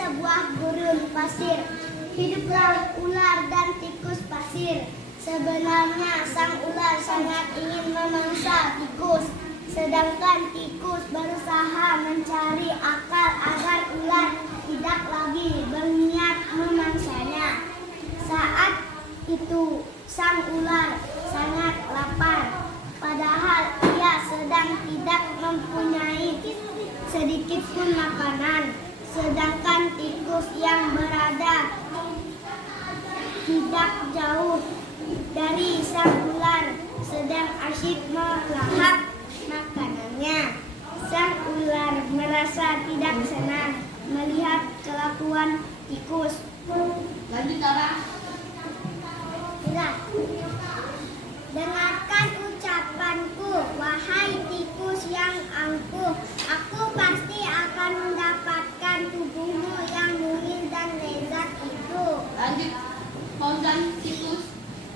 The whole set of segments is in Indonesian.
sebuah gurun pasir, hiduplah ular dan tikus pasir. Sebenarnya sang ular sangat ingin memangsa tikus, sedangkan tikus berusaha mencari akal agar ular tidak lagi berniat memangsanya. Saat itu sang ular sangat lapar, padahal ia sedang tidak mempunyai sedikit pun makanan. Sedangkan tikus yang berada tidak jauh dari sang ular sedang asyik melahap makanannya. Sang ular merasa tidak senang melihat kelakuan tikus. Lanjut, Tara. Dengarkan ucapanku, wahai tikus yang angkuh. Aku pasti akan mendapatkan tubuhmu yang mungil dan lezat itu. Lanjut, Fauzan tikus.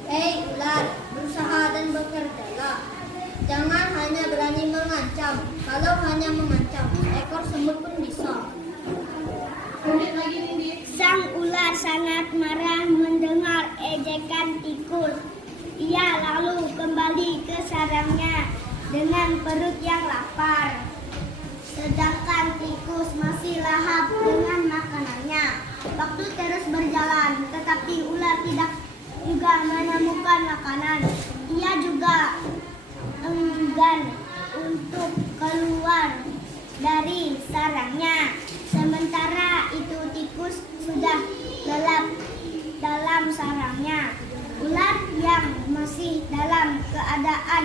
Hei ular, berusaha dan bekerjalah. Jangan hanya berani mengancam. Kalau hanya mengancam, ekor semut pun bisa. Lanjut lagi, Nindi. Sang ular sangat marah mendengar ejekan tikus. Ia lalu kembali ke sarangnya dengan perut yang lapar. Sedangkan tikus masih lahap dengan makanannya. Waktu terus berjalan, tetapi ular tidak juga menemukan makanan. Ia juga enggan untuk keluar dari sarangnya. Sementara itu tikus sudah lelap dalam sarangnya. Ular yang masih dalam keadaan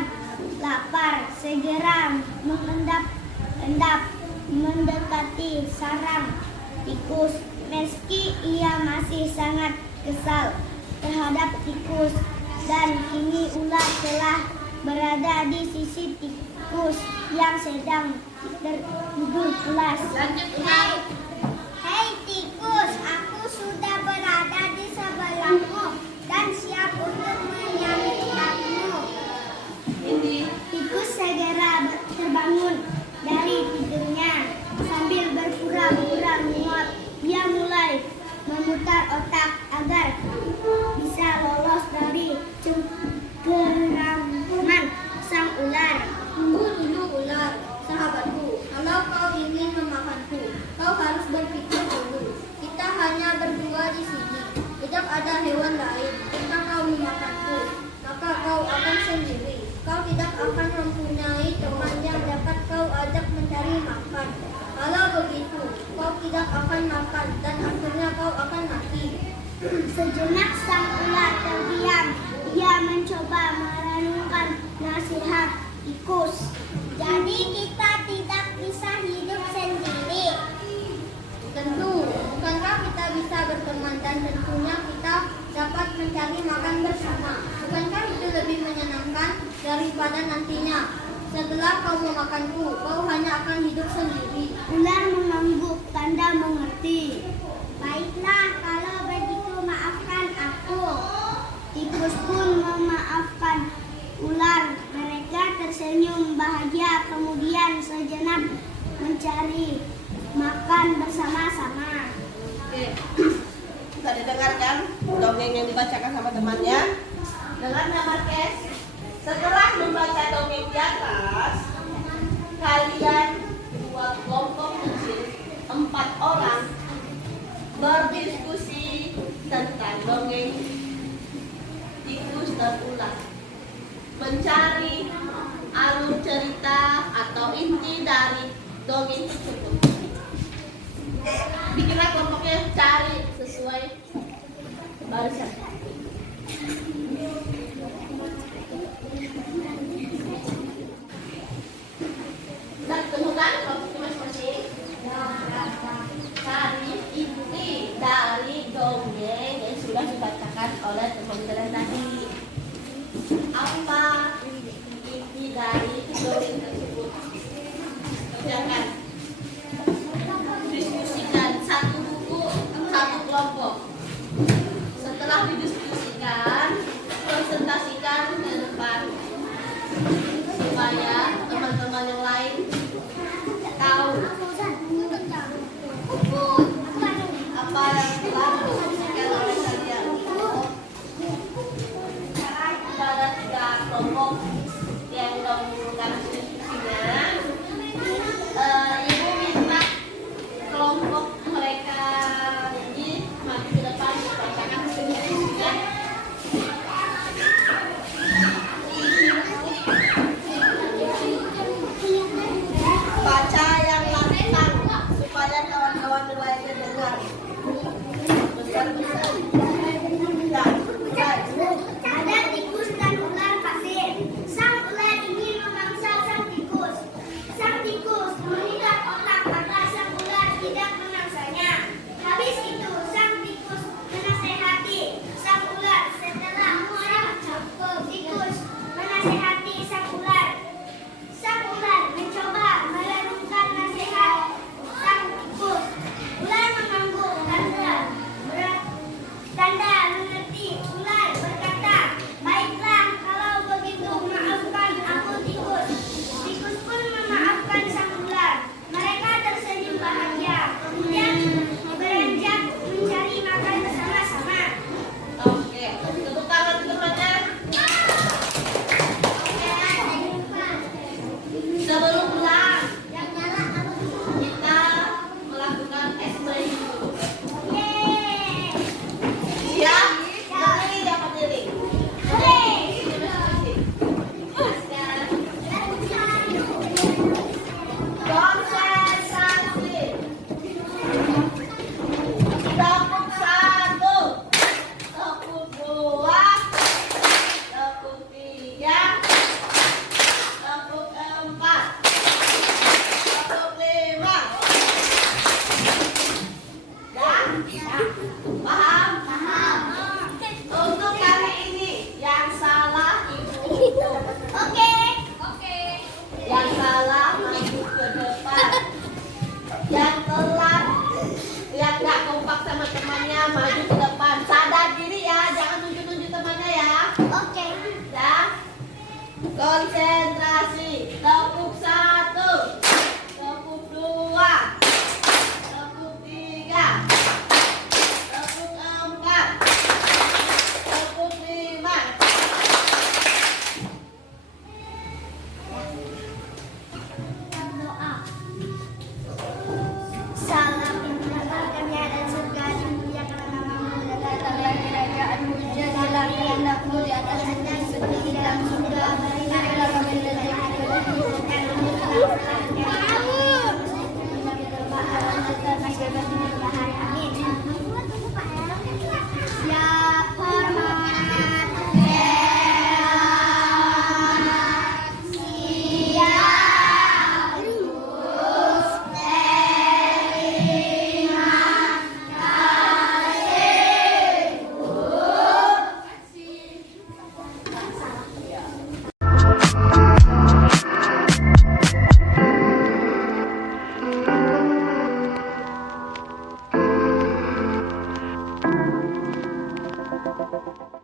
lapar segera mengendap-endap mendekati sarang tikus. Meski ia masih sangat kesal terhadap tikus, dan kini ular telah berada di sisi tikus yang sedang tertidur pulas. Lanjut, ular. Hei tikus, aku sudah berada di sebelahmu dan siap untuk menyantapmu. Nindi. Tikus segera terbangun dari tidurnya. Sambil berpura-pura muak, dia mulai memutar otak agar bisa lolos dari cengkeraman sang ular. Tunggu dulu ular, sahabatku. Kalau kau ingin memakanku, kau harus berpikir dulu. Kita hanya berdua di sini. Tidak ada hewan lain. Jika kau memakanku, maka kau akan sendiri. Kau tidak akan mempunyai teman yang dapat kau ajak mencari makan. Kalau begitu, kau tidak akan makan dan akhirnya kau akan mati. Sejenak sang ular terdiam. Dia mencoba merenungkan nasihat tikus. Jadi kita tidak bisa hidup sendiri. Tentu, bukankah kita bisa berteman dan tentunya kita dapat mencari makan bersama? Bukankah itu lebih menyenangkan daripada nantinya setelah kau memakanku, kau hanya akan hidup sendiri? Ular mengangguk tanda mengerti. Baiklah, kalau begitu maafkan aku. Tikus pun memaafkan ular. Mereka tersenyum bahagia, kemudian sejenak mencari makan bersama-sama. Oke. Sudah didengarkan dongeng yang dibacakan sama temannya. Dengarnya Marques. Setelah membaca dongeng di atas, kalian buat kelompok kecil 4 orang berdiskusi tentang dongeng tikus dan ular. Mencari alur cerita atau inti dari dongeng tersebut. Bikinlah kelompoknya cari sesuai barisan. Sudah ketemu kan kelompoknya masing-masing? Cari inti dari dongeng yang sudah dibacakan oleh teman kalian tadi. Apa inti dari dongeng tersebut? Kerjakan. Diskusikan satu buku, satu kelompok. Setelah didiskusikan Lalu kalau kalian sekarang sudah ada 3 kelompok yang mengumpulkan diskusinya. Ibu minta kelompok mereka ini maju ke depan bacakan diskusinya. Baca yang lantang supaya kawan-kawan lainnya dengar. Besar-besar. Dan Ada tikus dan ular pasir. Sang ular ingin memangsa sang tikus. Sang tikus mengikat otak agar sang ular tidak memangsanya. Habis itu sang tikus menasehati sang ular. Setelah tikus menasehati sang ular mencoba merenungkan nasihat sang tikus. Ular mengangguk tanda mengerti. Ular berkata, baiklah kalau begitu maafkan aku tikus. Tikus pun memaafkan sang ular. Mereka tersenyum bahagia. Kemudian beranjak mencari makan bersama-sama. oke, tepuk tangan temannya. Sebelum pulang, kita melakukan SBY dulu. Yeay. Siap? Berdiri apa berdiri? Konsentrasi. Tepuk 1, tepuk 2, tepuk 3, tepuk 4, tepuk 5. Ya? Paham? Untuk kali ini yang salah ibu. Oke. Yang salah maju ke depan. Yang telat, yang nggak kompak sama temannya maju ke depan. Sadar diri ya, jangan tunjuk-tunjuk temannya ya. Oke. Ya. Konsentrasi. Tepuk 1, tepuk 2, tepuk 3, tepuk 4, tepuk 5. Doa. Salam menebarkannya dan surga dimuliakan namamu dan datanglah kerajaanmu. Jadilah kehendakmu di atas bumi seperti di dalam surga. Berikanlah kami rezeki kami dan amin. Siap hormat. Thank you.